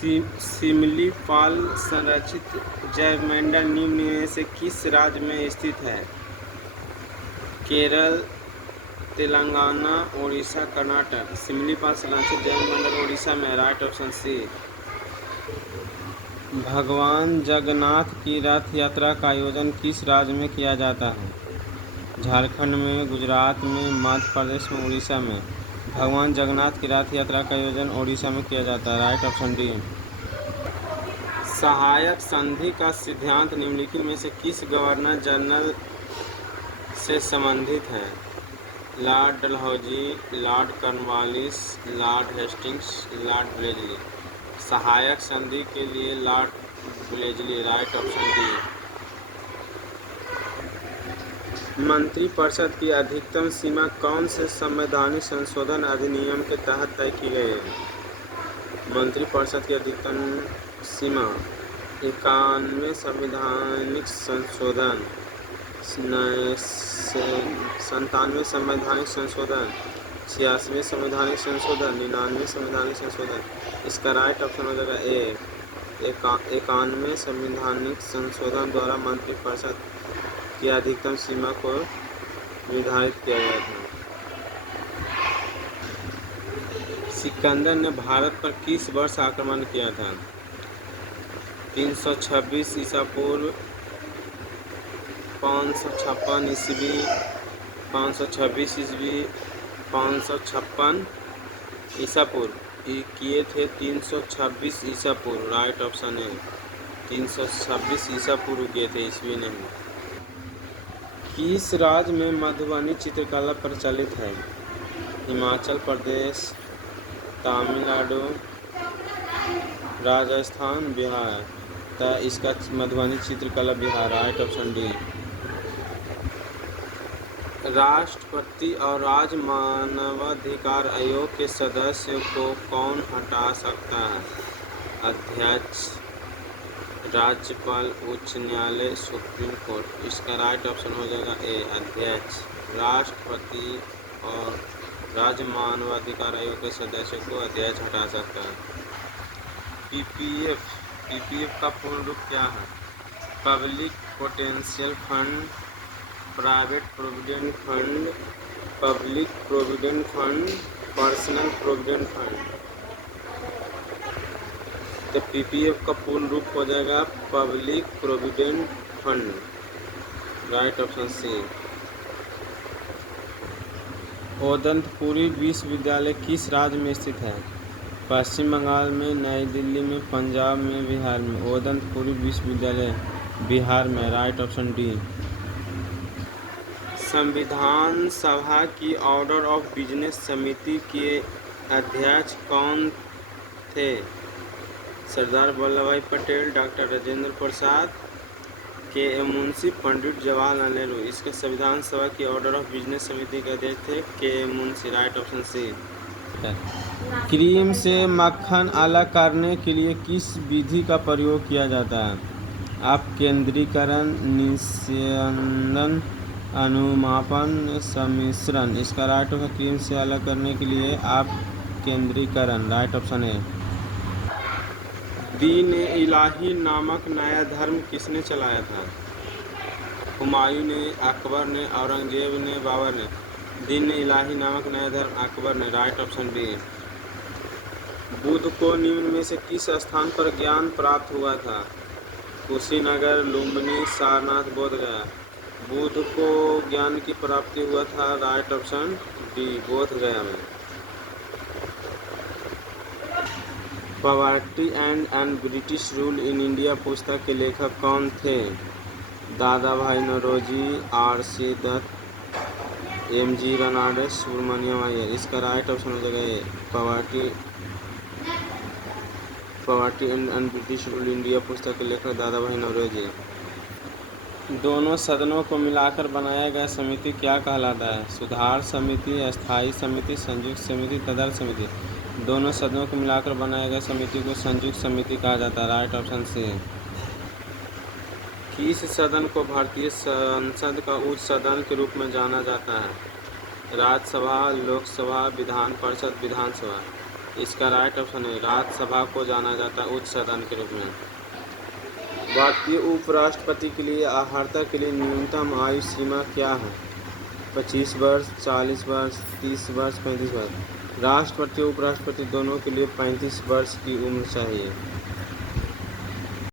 सिमलीपाल संरक्षित जैवमंडल निम्न में से किस राज्य में स्थित है? केरल, तेलंगाना, ओडिशा, कर्नाटक। सिमलीपाल संरक्षित जैवमंडल ओडिशा में। Right option C. भगवान जगन्नाथ की रथ यात्रा का आयोजन किस राज्य में किया जाता है? झारखंड में, गुजरात में, मध्य प्रदेश में, उड़ीसा में। भगवान जगन्नाथ की रथ यात्रा का आयोजन ओडिशा में किया जाता है। Right option D. सहायक संधि का सिद्धांत निम्नलिखित में से किस गवर्नर जनरल से संबंधित है? Lord Dalhousie, Lord Cornwallis, Lord Hastings, Lord ब्लेजली। सहायक संधि के लिए लॉर्ड ब्लेजली। Right option D. मंत्रिपरिषद की अधिकतम सीमा कौन से संवैधानिक संशोधन अधिनियम के तहत तय की गई है? मंत्रिपरिषद की अधिकतम सीमा 91 संवैधानिक संशोधन, 97 संवैधानिक संशोधन, 86 संवैधानिक संशोधन, 99 संवैधानिक संशोधन। इसका राइट ऑप्शन हो जाएगा ए। 91 संवैधानिक संशोधन द्वारा मंत्रिपरिषद की अधिकतम सीमा को निर्धारित किया गया था। सिकंदर ने भारत पर किस वर्ष आक्रमण किया था? 326 ईसा पूर्व, 556 ईस्वी, 526 ईस्वी, 556 ईसा पूर्व। ये किए थे 326 ईसा पूर्व। राइट ऑप्शन है 326 ईसा पूर्व किए थे, ईस्वी नहीं। किस राज्य में मधुबनी चित्रकला प्रचलित है? हिमाचल प्रदेश, तमिलनाडु, राजस्थान, बिहार। तो इसका मधुबनी चित्रकला बिहार। Right option D. राष्ट्रपति और राज्य मानवाधिकार आयोग के सदस्यों को कौन हटा सकता है? अध्यक्ष, राज्यपाल, उच्च न्यायालय, सुप्रीम कोर्ट। इसका राइट ऑप्शन हो जाएगा ए, अध्यक्ष। राष्ट्रपति और राज्य मानवाधिकार आयोग के सदस्यों को अध्यक्ष हटा सकता है। पीपीएफ का पूर्ण रूप क्या है? Public potential fund, private provident fund, public provident fund, personal provident fund. तो पीपीएफ का पूर्ण रूप हो जाएगा public provident fund. Right option C. Odantapuri विश्वविद्यालय किस राज्य में स्थित है? पश्चिम बंगाल में, नई दिल्ली में, पंजाब में, बिहार में। ओदंतपुरी विश्वविद्यालय बिहार में। Right option D. संविधान सभा की ऑर्डर ऑफ बिजनेस समिति के अध्यक्ष कौन थे? सरदार वल्लभ भाई पटेल, डॉक्टर राजेंद्र प्रसाद, के एम मुंशी, पंडित जवाहरलाल नेहरू। इसके संविधान सभा की ऑर्डर ऑफ बिजनेस समिति के अध्यक्ष थे K M Munshi. Right option C. Cream से मक्खन अलग करने के लिए किस विधि का प्रयोग किया जाता है? अपकेंद्रीकरण, निस्यंदन, अनुमापन, सम्मिश्रण। इसका राइट ऑप्शन क्रीम से अलग करने के लिए अपकेंद्रीकरण। राइट ऑप्शन है। दीन इलाही नामक नया धर्म किसने चलाया था? हुमायूं ने, अकबर ने, औरंगजेब ने, बाबर ने। दीन इलाही नामक नया धर्म अकबर ने। Right option B. बुद्ध को निम्न में से किस स्थान पर ज्ञान प्राप्त हुआ था? कुशीनगर, लुम्बिनी, सारनाथ, बोधगया। बुद्ध को ज्ञान की प्राप्ति हुआ था। राइट ऑप्शन डी, बोधगया में। Poverty and British rule in India पुस्तक के लेखक कौन थे? Dadabhai Naoroji, R C. Dutt, M G. Bernard, Subramaniam Iyer. इसका राइट ऑप्शन हो जाएगा poverty and British rule India पुस्तक के लेखक दादा भाई नौरोजी। दोनों सदनों को मिलाकर बनाया गया समिति क्या कहलाता है? सुधार समिति, अस्थायी समिति, संयुक्त समिति, तदर्थ समिति। दोनों सदनों को मिलाकर बनाया गया समिति को संयुक्त समिति कहा जाता है। Right option C. किस सदन को भारतीय संसद का उच्च सदन के रूप में जाना जाता है? राज्यसभा, लोकसभा, विधान परिषद, विधानसभा। इसका राइट ऑप्शन है राज्यसभा को जाना जाता है उच्च सदन के रूप में। भारतीय उपराष्ट्रपति के लिए अर्हता के लिए न्यूनतम आयु सीमा क्या है? 25 वर्ष, 40 वर्ष, 30 वर्ष, 35 वर्ष। राष्ट्रपति उपराष्ट्रपति दोनों के लिए 35 वर्ष की उम्र चाहिए।